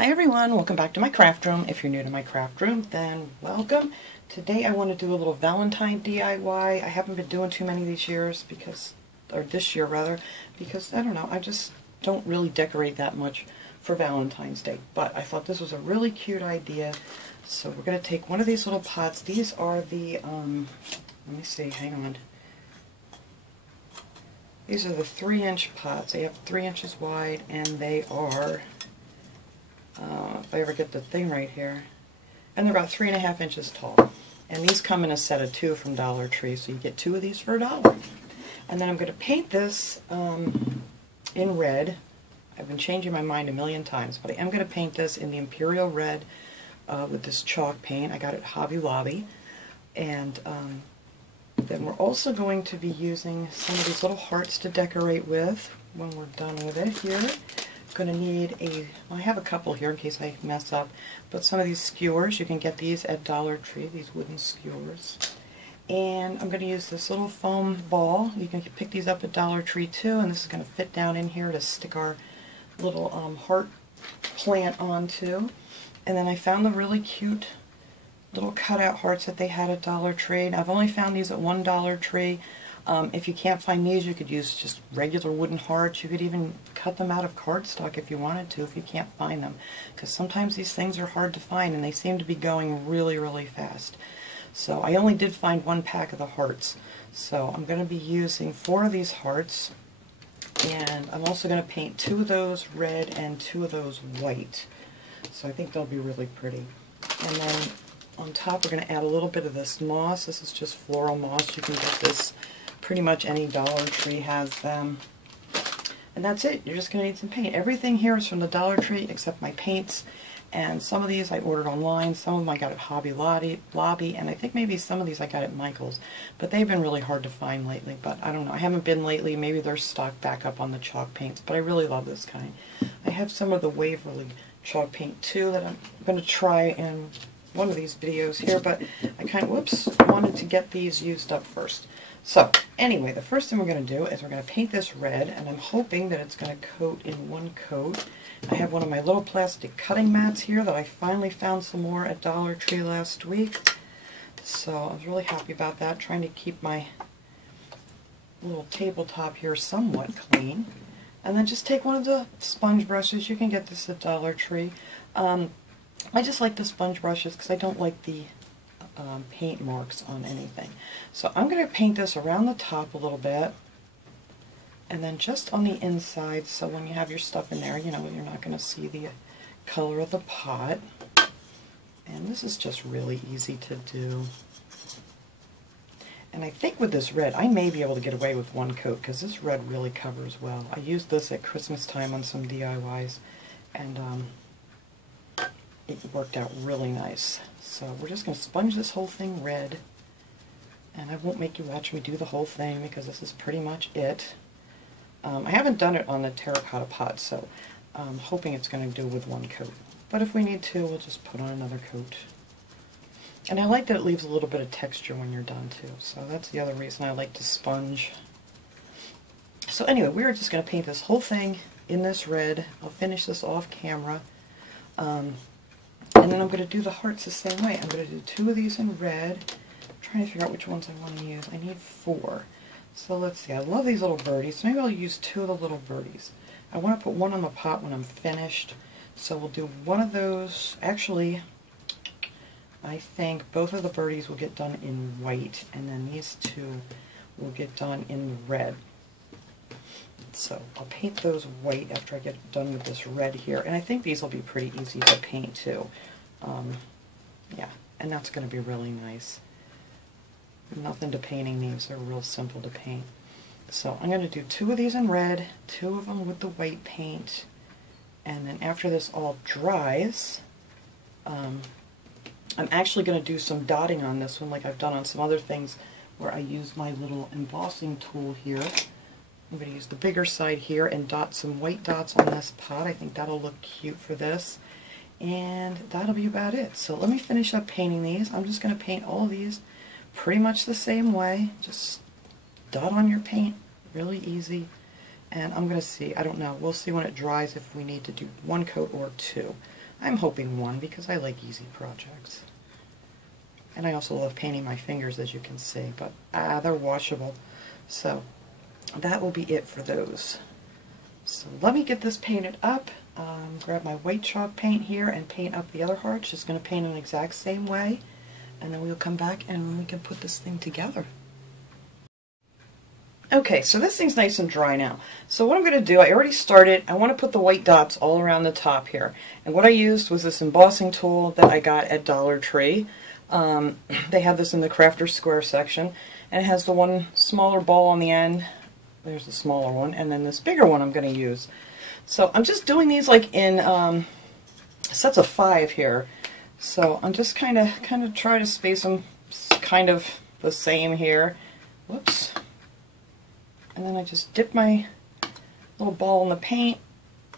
Hi everyone, welcome back to my craft room. If you're new to my craft room, then welcome. Today I want to do a little Valentine DIY. I haven't been doing too many these years this year rather, because I don't know, I just don't really decorate that much for Valentine's Day. But I thought this was a really cute idea. So we're going to take one of these little pots. These are the, let me see, hang on. These are the 3-inch pots. They have 3 inches wide and they are, if I ever get the thing right here, and they're about 3.5 inches tall. And these come in a set of 2 from Dollar Tree, so you get 2 of these for $1. And then I'm going to paint this in red. I've been changing my mind a million times, but I am going to paint this in the Imperial Red with this chalk paint. I got it at Hobby Lobby. And then we're also going to be using some of these little hearts to decorate with when we're done with it here. I'm going to need I have a couple here in case I mess up, but some of these skewers, you can get these at Dollar Tree, these wooden skewers. And I'm going to use this little foam ball. You can pick these up at Dollar Tree too, and this is going to fit down in here to stick our little heart plant onto. And then I found the really cute little cutout hearts that they had at Dollar Tree. Now, I've only found these at one Dollar Tree. If you can't find these, you could use just regular wooden hearts. You could even cut them out of cardstock if you wanted to, if you can't find them. Because sometimes these things are hard to find, and they seem to be going really, really fast. So I only did find 1 pack of the hearts. So I'm going to be using 4 of these hearts. And I'm also going to paint 2 of those red and 2 of those white. So I think they'll be really pretty. And then on top we're going to add a little bit of this moss. This is just floral moss. You can get this pretty much any Dollar Tree has them. And that's it. You're just going to need some paint. Everything here is from the Dollar Tree except my paints. And some of these I ordered online. Some of them I got at Hobby Lobby. And I think maybe some of these I got at Michael's. But they've been really hard to find lately. But I don't know. I haven't been lately. Maybe they're stocked back up on the chalk paints. But I really love this kind. I have some of the Waverly chalk paint too that I'm going to try in one of these videos here. But I kind of, wanted to get these used up first. So, anyway, the first thing we're going to do is we're going to paint this red, and I'm hoping that it's going to coat in one coat. I have one of my little plastic cutting mats here that I finally found some more at Dollar Tree last week. So, I was really happy about that, trying to keep my little tabletop here somewhat clean. And then just take one of the sponge brushes. You can get this at Dollar Tree. I just like the sponge brushes because I don't like the paint marks on anything. So I'm going to paint this around the top a little bit, and then just on the inside, so when you have your stuff in there, you know, you're not going to see the color of the pot. And this is just really easy to do. And I think with this red, I may be able to get away with 1 coat, because this red really covers well. I used this at Christmas time on some DIYs, and it worked out really nice. So we're just going to sponge this whole thing red, and I won't make you watch me do the whole thing because this is pretty much it. I haven't done it on the terracotta pot, so I'm hoping it's going to do with 1 coat. But if we need to, we'll just put on another coat. And I like that it leaves a little bit of texture when you're done too, so that's the other reason I like to sponge. So anyway, we're just going to paint this whole thing in this red. I'll finish this off camera. And then I'm going to do the hearts the same way. I'm going to do 2 of these in red. I'm trying to figure out which ones I want to use. I need 4. So let's see. I love these little birdies. So maybe I'll use 2 of the little birdies. I want to put 1 on the pot when I'm finished. So we'll do 1 of those. Actually, I think both of the birdies will get done in white. And then these 2 will get done in red. So I'll paint those white after I get done with this red here. And I think these will be pretty easy to paint too. Yeah, and that's going to be really nice. Nothing to painting these. They're real simple to paint. So I'm going to do 2 of these in red, 2 of them with the white paint. And then after this all dries, I'm actually going to do some dotting on this one like I've done on some other things where I use my little embossing tool here. I'm going to use the bigger side here and dot some white dots on this pot. I think that'll look cute for this. And that'll be about it. So let me finish up painting these. I'm just going to paint all of these pretty much the same way. Just dot on your paint. Really easy. And I'm going to see. I don't know. We'll see when it dries if we need to do 1 coat or 2. I'm hoping one, because I like easy projects. And I also love painting my fingers, as you can see, but they're washable. So that will be it for those. So let me get this painted up. Grab my white chalk paint here and paint up the other hearts. Just going to paint in the exact same way, and then we'll come back and we can put this thing together. Okay, so this thing's nice and dry now. So what I'm going to do, I already started, I want to put the white dots all around the top here. And what I used was this embossing tool that I got at Dollar Tree. They have this in the Crafter Square section, and it has the one smaller ball on the end. There's the smaller one, and then this bigger one I'm going to use. So I'm just doing these like in sets of 5 here. So I'm just kind of try to space them kind of the same here. Whoops. And then I just dip my little ball in the paint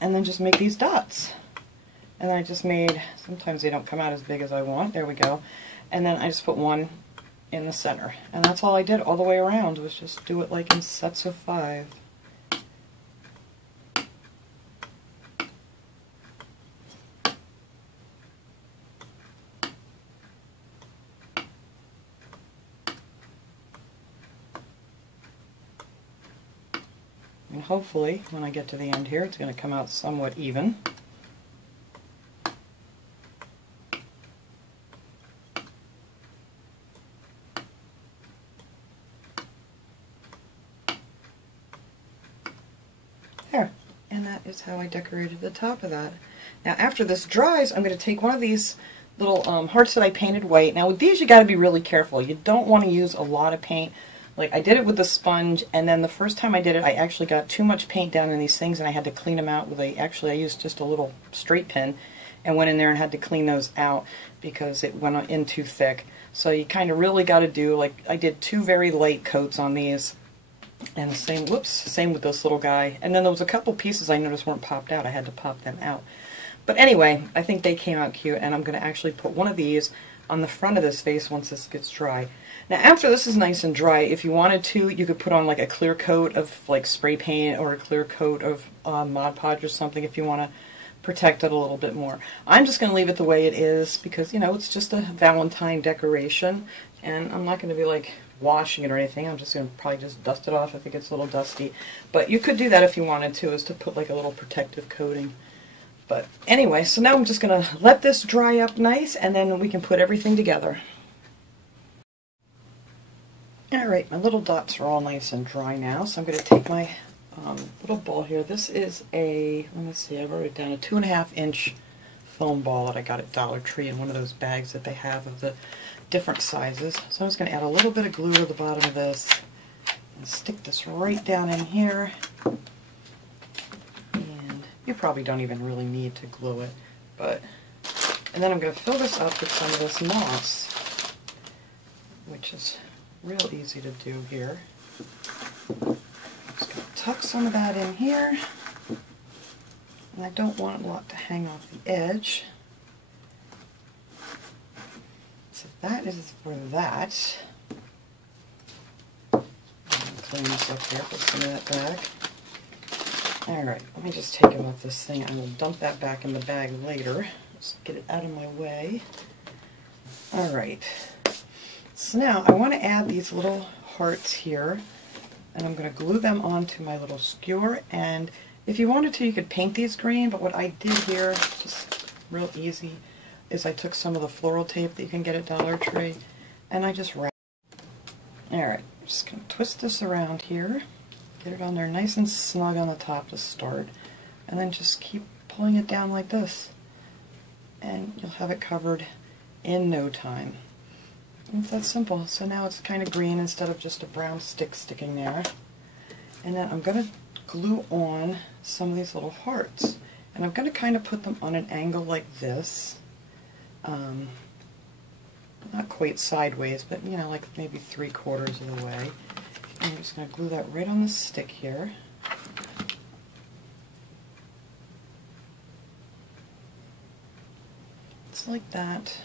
and then just make these dots. And then I just made, sometimes they don't come out as big as I want. There we go. And then I just put one in the center. And that's all I did all the way around, was just do it like in sets of 5. And hopefully, when I get to the end here, it's going to come out somewhat even. There. And that is how I decorated the top of that. Now after this dries, I'm going to take one of these little hearts that I painted white. Now with these you got to be really careful. You don't want to use a lot of paint. Like, I did it with the sponge, and then the first time I did it, I actually got too much paint down in these things, and I had to clean them out with I used just a little straight pin, and went in there and had to clean those out because it went in too thick. So you kind of really got to do, like, I did 2 very light coats on these, and the same, same with this little guy. And then there was a couple pieces I noticed weren't popped out. I had to pop them out. But anyway, I think they came out cute, and I'm going to actually put one of these on the front of this vase once this gets dry. Now after this is nice and dry, if you wanted to, you could put on like a clear coat of like spray paint or a clear coat of Mod Podge or something if you want to protect it a little bit more. I'm just going to leave it the way it is because, you know, it's just a Valentine decoration, and I'm not going to be like washing it or anything. I'm just going to probably just dust it off if it gets a little dusty. But you could do that if you wanted to, is to put like a little protective coating. But anyway, so now I'm just going to let this dry up nice, and then we can put everything together. Alright, my little dots are all nice and dry now, so I'm going to take my little ball here. This is a, let me see, I wrote it down, a 2.5 inch foam ball that I got at Dollar Tree in one of those bags that they have of the different sizes. So I'm just going to add a little bit of glue to the bottom of this and stick this right down in here. And you probably don't even really need to glue it, but, and then I'm going to fill this up with some of this moss, which is real easy to do here. I'm just going to tuck some of that in here, and I don't want a lot to hang off the edge. So that is for that. I'm going to clean this up here, put some of that back. Alright, let me just take him off this thing. I will dump that back in the bag later. Just get it out of my way. Alright. So now I want to add these little hearts here, and I'm going to glue them onto my little skewer. And if you wanted to, you could paint these green, but what I did here, just real easy, is I took some of the floral tape that you can get at Dollar Tree, and I just wrapped it. Alright, I'm just going to twist this around here, get it on there nice and snug on the top to start, and then just keep pulling it down like this, and you'll have it covered in no time. It's that simple. So now it's kind of green instead of just a brown stick sticking there. And then I'm going to glue on some of these little hearts. And I'm going to kind of put them on an angle like this. Not quite sideways, but you know, like maybe 3/4 of the way. And I'm just going to glue that right on the stick here. Just like that.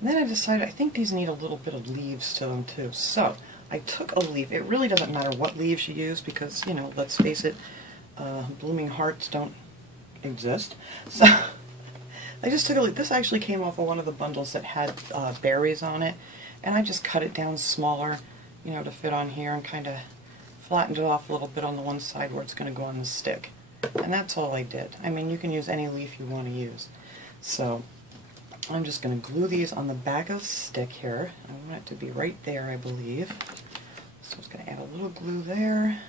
And then I decided I think these need a little bit of leaves to them too. So I took a leaf. It really doesn't matter what leaves you use because, you know, let's face it, blooming hearts don't exist. So I just took a look. This actually came off of one of the bundles that had berries on it, and I just cut it down smaller, you know, to fit on here, and kind of flattened it off a little bit on the one side where it's going to go on the stick. And that's all I did. I mean, you can use any leaf you want to use. So I'm just going to glue these on the back of the stick here. I want it to be right there, I believe. So I'm just going to add a little glue there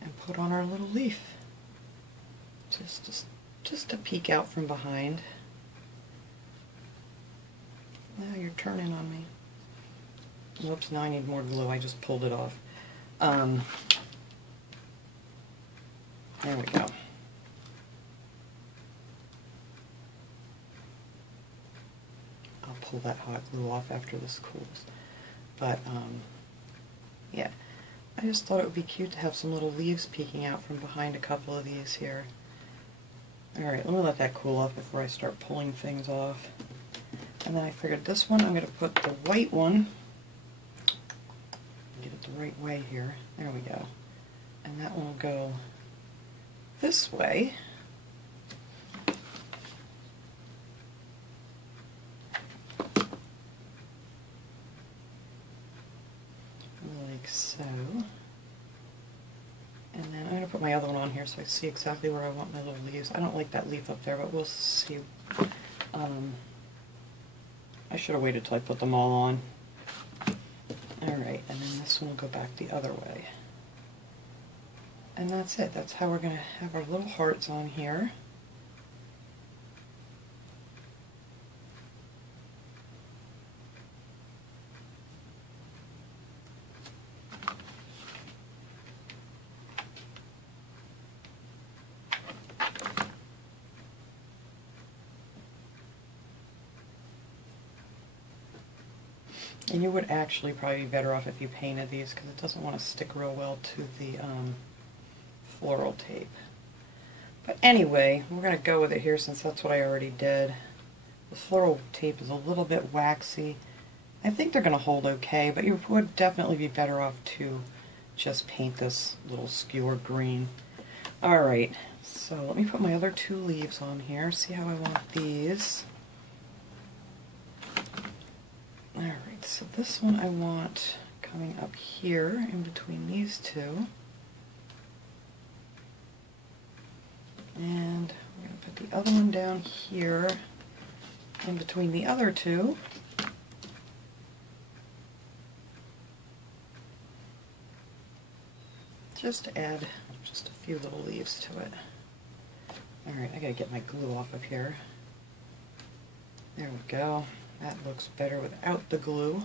and put on our little leaf. Just to peek out from behind. Now you're turning on me. Whoops, now I need more glue. I just pulled it off. There we go. I'll pull that hot glue off after this cools. But, yeah. I just thought it would be cute to have some little leaves peeking out from behind a couple of these here. Alright, let me let that cool off before I start pulling things off. And then I figured this one, I'm going to put the white one, get it the right way here, there we go. And that one will go this way. Like so. And then I'm going to put my other one on here so I see exactly where I want my little leaves. I don't like that leaf up there, but we'll see. I should have waited till I put them all on. Alright, and then this one will go back the other way. And that's it. That's how we're going to have our little hearts on here. And you would actually probably be better off if you painted these, because it doesn't want to stick real well to the floral tape. But anyway, we're going to go with it here since that's what I already did. The floral tape is a little bit waxy. I think they're going to hold okay, but you would definitely be better off to just paint this little skewer green. Alright, so let me put my other two leaves on here, see how I want these. Alright, so this one I want coming up here in between these two. And we're going to put the other one down here in between the other two. Just to add just a few little leaves to it. Alright, I gotta get my glue off of here. There we go. That looks better without the glue.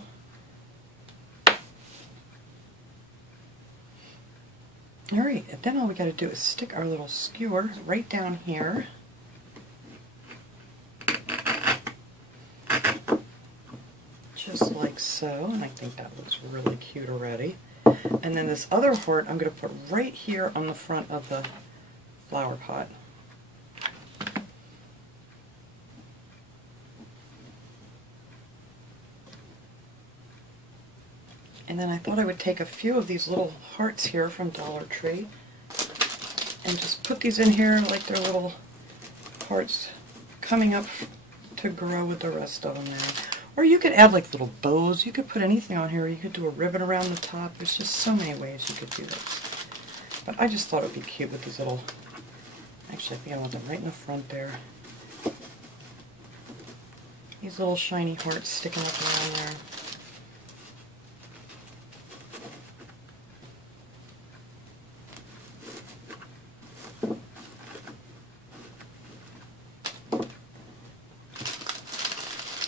Alright, and then all we gotta do is stick our little skewer right down here. Just like so, and I think that looks really cute already. And then this other heart I'm going to put right here on the front of the flower pot. And then I thought I would take a few of these little hearts here from Dollar Tree and just put these in here like they're little hearts coming up to grow with the rest of them there. Or you could add like little bows. You could put anything on here. You could do a ribbon around the top. There's just so many ways you could do this. But I just thought it would be cute with these little... Actually, I think I want them right in the front there. These little shiny hearts sticking up around there.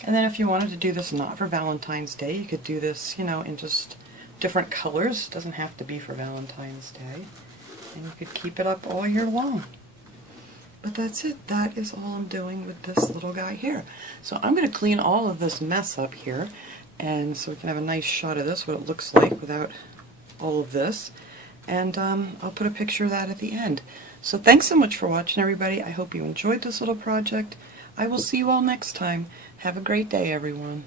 And then if you wanted to do this not for Valentine's Day, you could do this, you know, in just different colors. It doesn't have to be for Valentine's Day. And you could keep it up all year long. But that's it. That is all I'm doing with this little guy here. So I'm going to clean all of this mess up here, and so we can have a nice shot of this, what it looks like without all of this. And I'll put a picture of that at the end. So thanks so much for watching, everybody. I hope you enjoyed this little project. I will see you all next time. Have a great day, everyone.